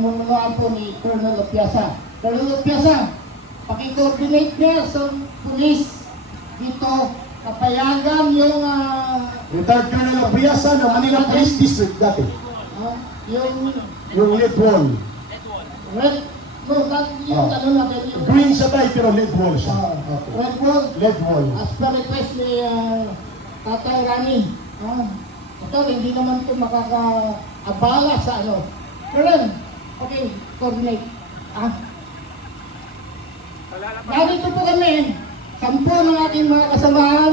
pinamumunuan po ni Colonel Opiasa. Colonel Opiasa, paki-coordinate niya sa pulis dito, kapayagan yung Retired Colonel Opiasa ng Manila Police District dati. Yung lead wall. Red, no, yung ano natin. Green siya tayo pero lead wall siya. Red wall. Lead wall. As per request ni Tatay Rani. Ito, hindi naman ito makakaabala sa ano. Colonel, okay, coordinate. Narito po kami, 10 ng ating mga kasamahan,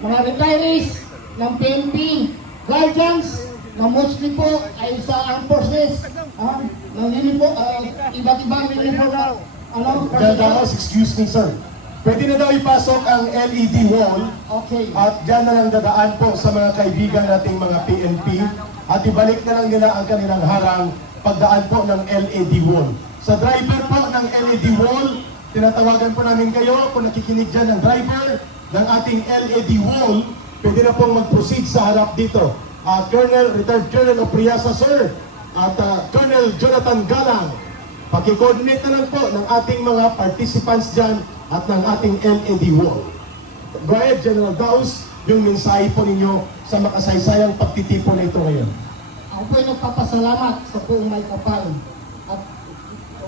mga retirees ng PNP, guardians, na mostly po ay sa armed forces, ng uniform, iba't ibang uniform na, Gandamos, excuse me sir. Pwede na daw ipasok ang LED wall. Okay. At dyan na lang dadaan po sa mga kaibigan nating mga PNP. At ibalik na lang nila ang kanilang harang pagdaan po ng LED wall. Sa driver po ng LED wall, tinatawagan po namin kayo kung nakikinig dyan ng driver ng ating LED wall, pwede na pong mag-proceed sa harap dito. Retired Colonel Opiasa sir, at Colonel Jonathan Galang, paki-coordinate na lang po ng ating mga participants dyan at ng ating LED wall. Go ahead, General Daus, yung mensahe po ninyo sa makasaysayang pagtitipon na ito ngayon. Ako po'y nagpapasalamat sa buong may kapal at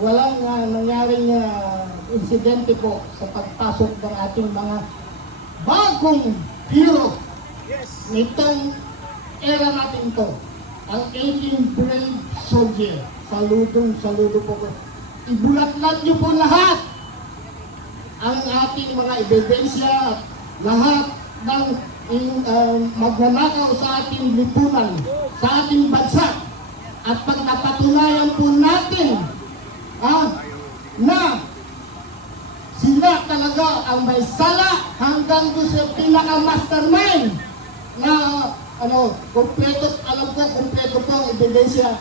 walang nangyaring insidente po sa pagpasok ng ating mga bagong hero nitong era natin to, ang 18 brave soldier. Saludo po ko. Ibulatlan niyo po lahat ang ating mga ebidensya at lahat ng magnanakaw sa ating lipunan, sa ating bansa. At pag napatunayan po natin na sila talaga ang may sala hanggang doon sa pinaka-mastermind na kompleto, alam ko, kompleto po ang ebidensya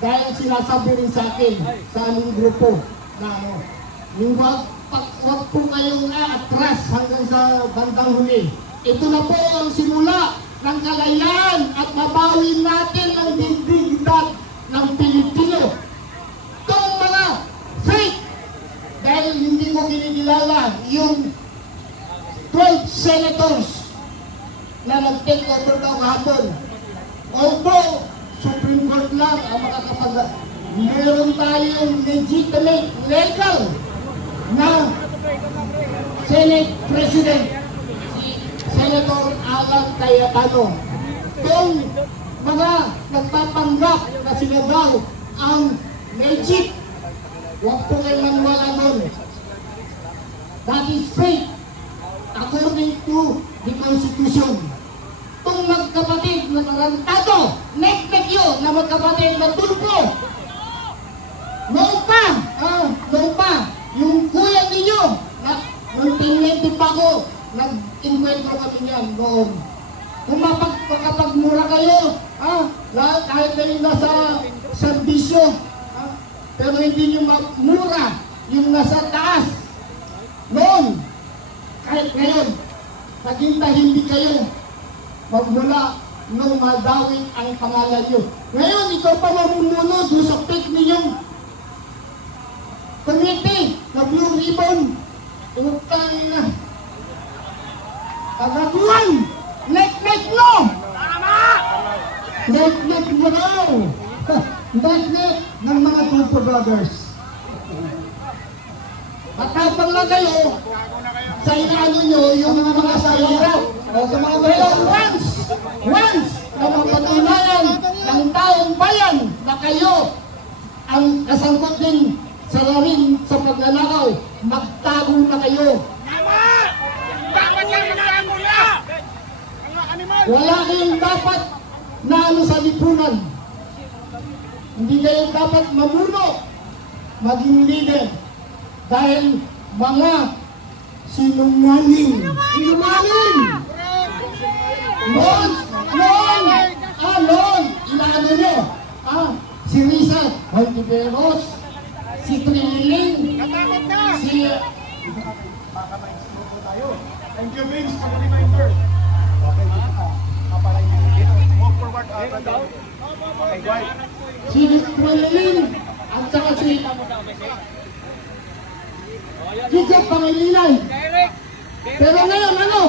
dahil sinasabi rin sa akin, sa aming grupo, na yung wag po kayong atras hanggang sa bandang huli. Ito na po ang simula ng kalayaan at mabawin natin ang dignidad ng Pilipino. Itong mga fake, dahil hindi mo kinikilala yung 12 senators na nag-take over daw kahapon. Although, Supreme Court lang ang makakapag... Meron tayong legitimate, legal na Senate President, si Senator Alan Cayetano. Itong mga nagpapanggap na sila daw ang legit, huwag po kayo maniwala nun. That is fake according to the Constitution. Itong magkapatid na tarantado, nek-nek yun na magkapatid na tulpo. Noon pa, yung kuya ninyo, noong 1090 pa ako, nag-inkwentro kami niyan noon. Kung makapagmura kayo, kahit kayo nasa serbisyo, pero hindi nyo mura yung nasa taas. Noon, kahit ngayon, hindi kayo magmula nung madawin ang pangalan nyo. Ngayon, ikaw pa mamumunod sa fake ninyong committee na Blue Ribbon. Utang na. Kagaguan! Nek-nek no! Tama! Nek-nek mo daw! Nek-nek ng mga Tulpo Brothers. Matapang lang kayo sa inaano nyo yung mga sayarap o sa mga bayan. Once na mapatunayan ng taong bayan na kayo ang kasangkot din sa larin sa pagnanakaw, magtago na kayo. Tama! Dapat lang magtago na! Wala kayong dapat na sa lipunan. Hindi kayo dapat mamuno, maging leader. Dahil mga sinungaling. Noon, inaano nyo, si Rizal Valtiveros, si Trililing, si... Thank you, Vince, for the reminder. Okay, Walk forward, down. Okay, right. Si Trililing, at saka si Jacob Pangilinan. Pero ngayon, ano?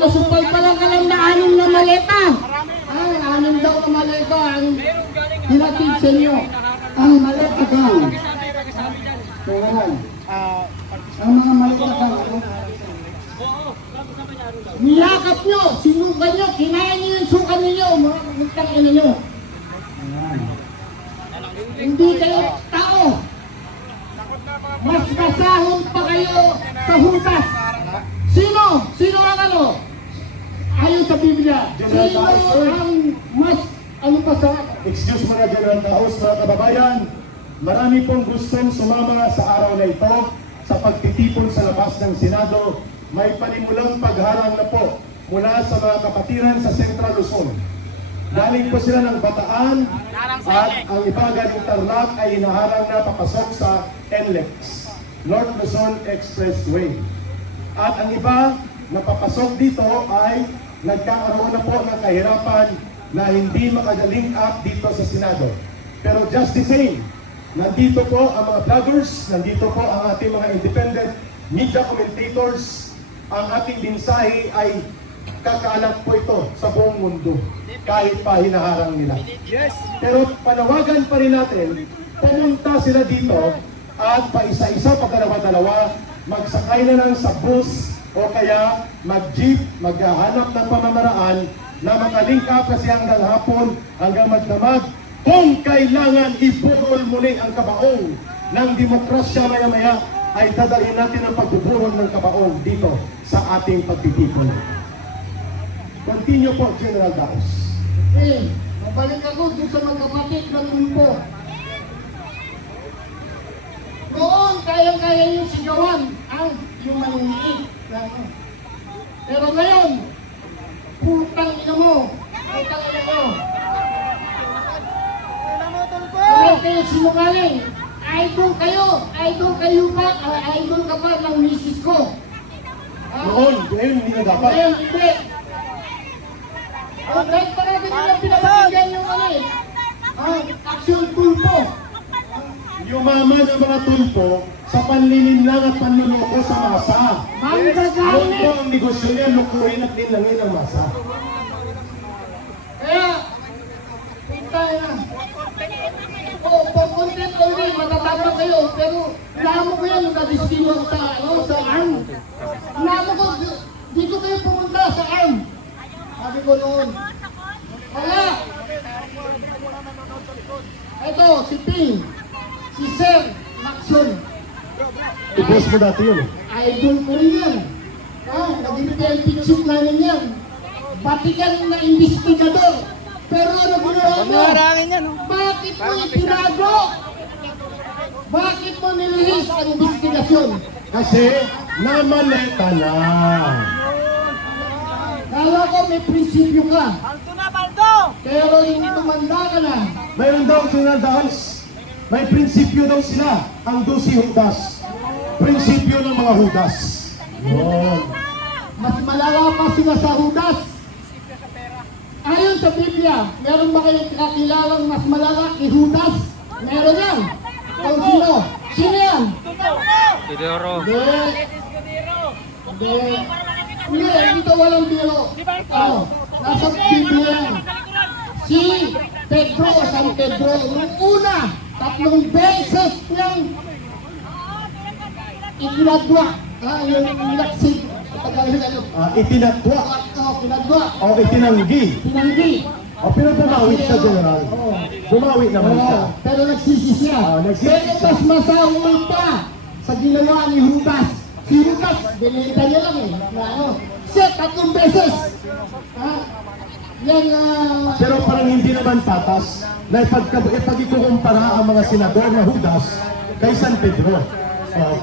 Nasupal pa lang ka lang na 6 na maleta. Ay, 6 daw na maleta ang hinatid sa inyo. Ang maleta daw. Kaya ang mga maleta daw. Niyakap nyo, sinukan nyo, kinain nyo yung sukan ninyo, magtangin ninyo. Hindi kayo tao. Mas masahol pa kayo sa hutas. Sino? Sino ang ano? Ayon sa Biblia. Sino ang mas ano pa sa... Excuse mga General Taos, mga kababayan, marami pong gustong sumama sa araw na ito sa pagtitipon sa labas ng Senado. May panimulang pagharang na po mula sa mga kapatiran sa Central Luzon. Galing po sila ng Bataan at ang iba galing Tarlac ay inaharang na papasok sa NLEX, North Luzon Expressway. At ang iba na papasok dito ay nagkakaroon na po ng kahirapan na hindi makagalink up dito sa Senado. Pero just the same, nandito po ang mga vloggers, nandito po ang ating mga independent media commentators. Ang ating mensahe ay kakalat po ito sa buong mundo kahit pa hinaharang nila. Pero panawagan pa rin natin, pumunta sila dito at paisa-isa pagdalawa-dalawa, magsakay na lang sa bus o kaya mag-jeep, maghahanap ng pamamaraan na makalink up kasi hanggang hapon, hanggang magdamag, kung kailangan iburol muli ang kabaong ng demokrasya maya-maya, ay dadalhin natin ang pagbuburon ng kabaong dito sa ating pagtitipon. Continue po, General Daos. Mabalik ako dun sa magkapatid ng Umpo. Noon, kaya-kaya yung sigawan ang yung maniniit. Pero ngayon, putang ina mo. Putang ina mo. Kaya kayo sinungaling. Idol kayo pa, idol ka pa ng misis ko. Noon, ngayon hindi na dapat. Ngayon, hindi. Kahit pa natin nila pinapakinggan yung ano eh. Action tulpo. Yumaman ang mga tulpo sa panlilinlang at panluloko sa masa. Yun po ang negosyo niya, lukuhin at linlangin ang masa. Kaya, puntay na. For content only, matatama kayo. Pero, namo ko yan, nakadistino sa arm. Namo ko, dito kayo pumunta sa arm. Sabi ko noon. Wala. Ito, si Ping. Si Sir Maxon. I-post mo dati yun eh. Idol ko rin yan. Naging PNP chief namin yan. Batikan na investigador. Pero ano ginawa mo? Bakit mo itinago? Bakit mo nilihis ang investigasyon? Kasi namaleta na. Kala ko may prinsipyo ka. Pero yung tumanda ka na. Mayroon daw, General Daos, may prinsipyo daw sila, ang 12 Judas. Prinsipyo ng mga Judas. Yun. Mas malala pa sila sa Judas. Ayon sa Biblia, meron ba kayong kakilalang mas malala kay Judas? Meron yan. Kung sino? Sino yan? Tidoro. Hindi, dito walang biro. Nasa Biblia yan. Si Pedro o San Pedro, nung una, 3 beses niyang ikinadwa. Yung nilaksig. Itinatwa Pinadwa. o itinanggi. Pinanggi. O pero bumawi siya, General. Bumawi naman siya. Pero nagsisi siya. Nagsisi Pero siya. mas masahol pa sa ginawa ni Judas. Si Judas, binilita niya lang eh. Na ano, siya 3 beses. Yan, Pero parang hindi naman patas na ipag-ikukumpara ang mga senador na Judas kay San Pedro.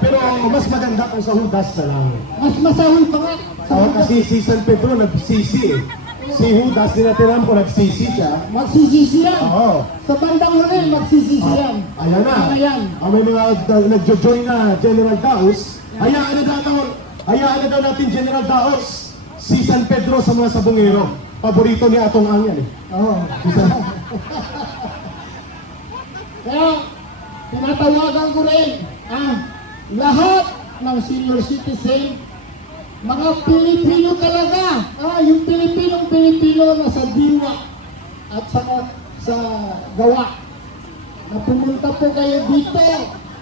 Pero mas maganda kung sa Judas na lang. mas masahol pa nga. Kasi si San Pedro nagsisi eh. Si Judas, dinatiran ko nagsisi siya. Magsisisi yan. Oo. Sa bandang huli, magsisisi yan. Ayan na. Ayan. Ang may mga nagjo-join na General Daos, hayaan na daw natin General Daos, si San Pedro sa mga sabongero. Paborito ni Atong Ang yan eh. Oo. Kaya, tinatawagan ko rin, lahat ng senior citizen, mga Pilipino talaga, yung Pilipino na sa diwa at sa gawa. Na pumunta po kayo dito,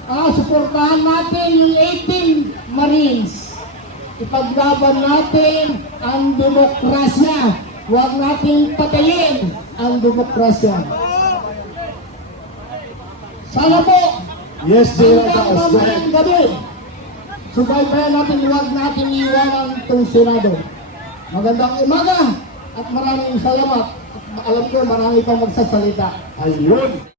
suportahan natin yung 18 Marines. Ipaglaban natin ang demokrasya. Huwag natin patayin ang demokrasya. Sana po, Yes, General hanggang Taos. Go ahead. mamayang gabi, subaybayan natin, huwag natin iwanan itong Senado. Magandang umaga at maraming salamat. At alam ko marami pang magsasalita. Ayun.